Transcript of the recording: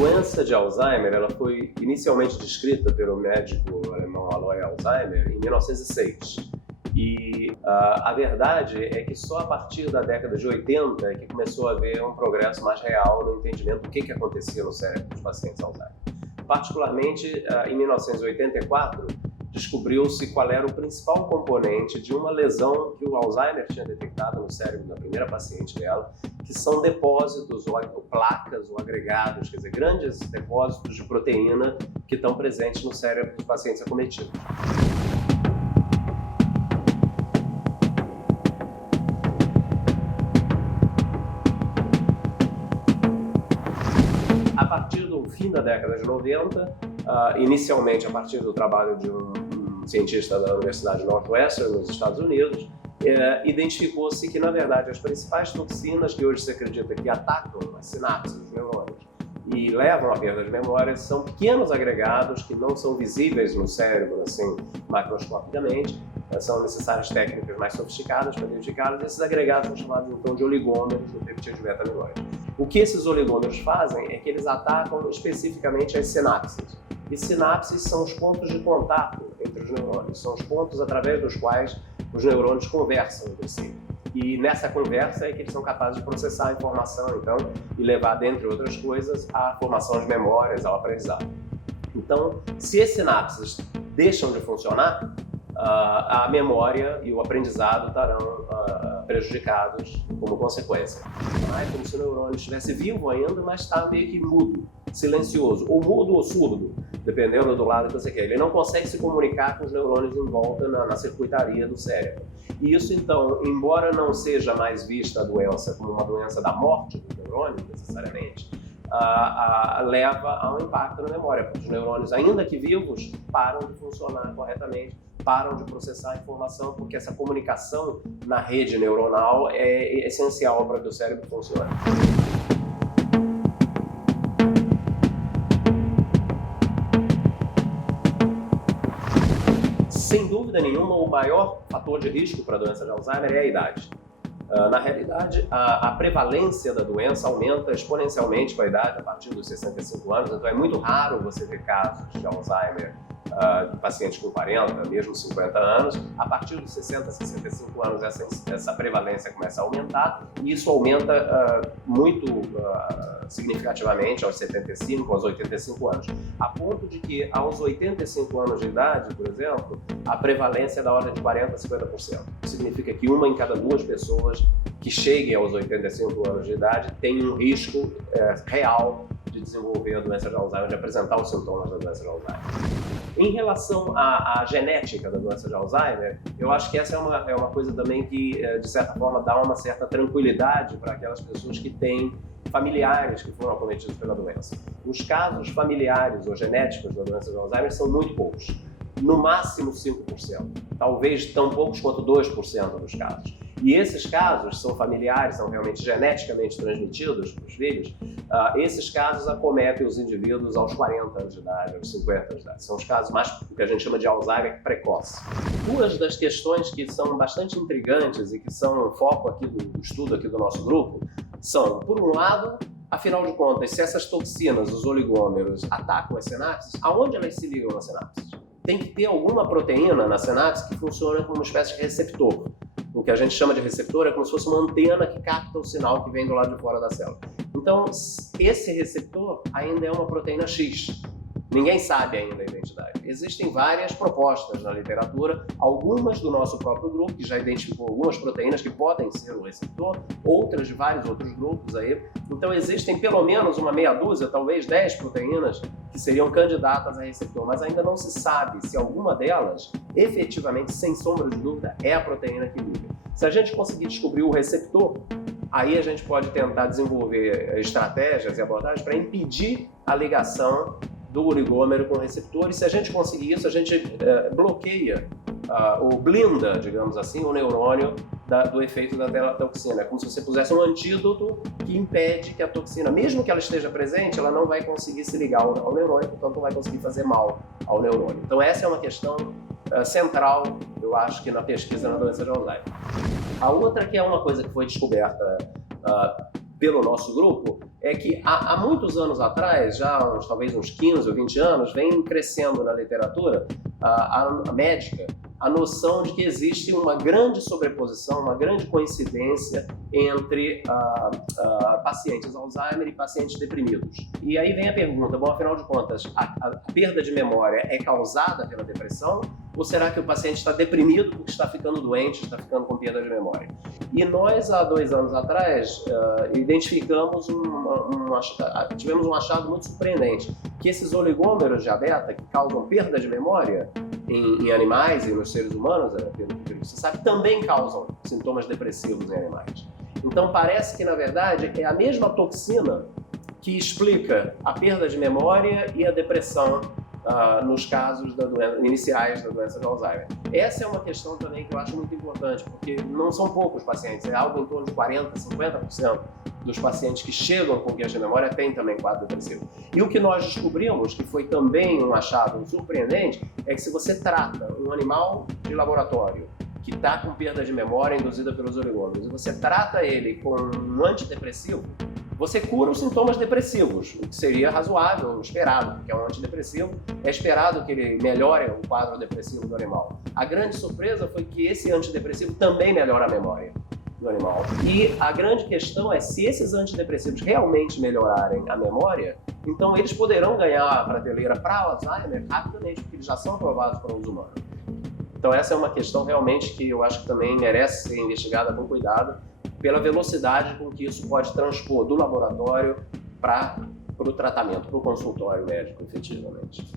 doença de Alzheimer ela foi inicialmente descrita pelo médico alemão Alois Alzheimer em 1906. E a verdade é que só a partir da década de 80 é que começou a haver um progresso mais real no entendimento do que acontecia no cérebro dos pacientes Alzheimer. Particularmente, em 1984, descobriu-se qual era o principal componente de uma lesão que o Alzheimer tinha detectado no cérebro da primeira paciente dela, que são depósitos ou placas ou agregados, quer dizer, grandes depósitos de proteína que estão presentes no cérebro dos pacientes acometidos. A partir do fim da década de 90, inicialmente a partir do trabalho de um cientista da Universidade Northwestern, nos Estados Unidos, identificou-se que, na verdade, as principais toxinas que hoje se acredita que atacam as sinapses dos neurônios e levam à perda de memória são pequenos agregados que não são visíveis no cérebro, assim, macroscopicamente. São necessárias técnicas mais sofisticadas para identificá-los. Esses agregados são chamados, então, de oligômeros no peptídeo beta-amiloide. O que esses oligômeros fazem é que eles atacam especificamente as sinapses. E sinapses são os pontos de contato entre os neurônios, são os pontos através dos quais os neurônios conversam entre si. E nessa conversa é que eles são capazes de processar a informação, então, e levar, dentre outras coisas, à formação de memórias, ao aprendizado. Então, se as sinapses deixam de funcionar, a memória e o aprendizado estarão prejudicados como consequência. É como se o neurônio estivesse vivo ainda, mas está meio que mudo, silencioso, ou mudo ou surdo, dependendo do lado que você quer. Ele não consegue se comunicar com os neurônios em volta na circuitaria do cérebro. E isso, então, embora não seja mais vista a doença como uma doença da morte do neurônio, necessariamente, leva a um impacto na memória, porque os neurônios, ainda que vivos, param de funcionar corretamente, param de processar a informação, porque essa comunicação na rede neuronal é essencial para que o cérebro funcione. Sem dúvida nenhuma, o maior fator de risco para a doença de Alzheimer é a idade. Na realidade, a prevalência da doença aumenta exponencialmente com a idade, a partir dos 65 anos, então é muito raro você ver casos de Alzheimer de pacientes com 40, mesmo 50 anos. A partir dos 60, 65 anos, essa prevalência começa a aumentar, e isso aumenta muito significativamente aos 75, aos 85 anos, a ponto de que aos 85 anos de idade, por exemplo, a prevalência é da ordem de 40 a 50%. Isso significa que uma em cada duas pessoas que cheguem aos 85 anos de idade tem um risco real de desenvolver a doença de Alzheimer, de apresentar os sintomas da doença de Alzheimer. Em relação à genética da doença de Alzheimer, eu acho que essa é uma coisa também que, de certa forma, dá uma certa tranquilidade para aquelas pessoas que têm familiares que foram acometidos pela doença. Os casos familiares ou genéticos da doença de Alzheimer são muito poucos, no máximo 5%, talvez tão poucos quanto 2% dos casos. E esses casos são familiares, são realmente geneticamente transmitidos para os filhos. Esses casos acometem os indivíduos aos 40 anos de idade, aos 50 anos de idade. São os casos mais, o que a gente chama de Alzheimer precoce. Duas das questões que são bastante intrigantes e que são um foco aqui do estudo aqui do nosso grupo são, por um lado, afinal de contas, se essas toxinas, os oligômeros, atacam as sinapses, aonde elas se ligam nas sinapses? Tem que ter alguma proteína na sinapse que funciona como uma espécie de receptor. O que a gente chama de receptor é como se fosse uma antena que capta o sinal que vem do lado de fora da célula. Então, esse receptor ainda é uma proteína X. Ninguém sabe ainda a identidade. Existem várias propostas na literatura, algumas do nosso próprio grupo, que já identificou algumas proteínas que podem ser o receptor, outras de vários outros grupos aí. Então existem pelo menos uma meia dúzia, talvez 10 proteínas que seriam candidatas a receptor, mas ainda não se sabe se alguma delas, efetivamente, sem sombra de dúvida, é a proteína que liga. Se a gente conseguir descobrir o receptor, aí a gente pode tentar desenvolver estratégias e abordagens para impedir a ligação do oligômero com o receptor, e se a gente conseguir isso, a gente bloqueia ou blinda, digamos assim, o neurônio do efeito da toxina. É como se você pusesse um antídoto que impede que a toxina, mesmo que ela esteja presente, ela não vai conseguir se ligar ao neurônio, portanto não vai conseguir fazer mal ao neurônio. Então essa é uma questão central, eu acho, que na pesquisa na doença de Alzheimer. A outra, que é uma coisa que foi descoberta pelo nosso grupo, é que há muitos anos atrás, talvez uns 15 ou 20 anos, vem crescendo na literatura a médica a noção de que existe uma grande sobreposição, uma grande coincidência entre pacientes Alzheimer e pacientes deprimidos. E aí vem a pergunta, bom, afinal de contas, a perda de memória é causada pela depressão ou será que o paciente está deprimido porque está ficando doente, está ficando com perda de memória? E nós, há 2 anos atrás, identificamos tivemos um achado muito surpreendente, que esses oligômeros de beta, que causam perda de memória em animais e nos seres humanos, pelo que você sabe, também causam sintomas depressivos em animais. Então parece que, na verdade, é a mesma toxina que explica a perda de memória e a depressão nos casos iniciais da doença de Alzheimer. Essa é uma questão também que eu acho muito importante, porque não são poucos pacientes, é algo em torno de 40%, 50% dos pacientes que chegam com queixa de memória têm também quadro depressivo. E o que nós descobrimos, que foi também um achado surpreendente, é que se você trata um animal de laboratório que está com perda de memória induzida pelos oligômeros, e você trata ele com um antidepressivo, você cura os sintomas depressivos, o que seria razoável, esperado, porque é um antidepressivo, é esperado que ele melhore o quadro depressivo do animal. A grande surpresa foi que esse antidepressivo também melhora a memória do animal. E a grande questão é se esses antidepressivos realmente melhorarem a memória, então eles poderão ganhar a prateleira para Alzheimer rapidamente, porque eles já são aprovados para o uso humano. Então essa é uma questão realmente que eu acho que também merece ser investigada com cuidado, pela velocidade com que isso pode transpor do laboratório para o tratamento, para o consultório médico, efetivamente.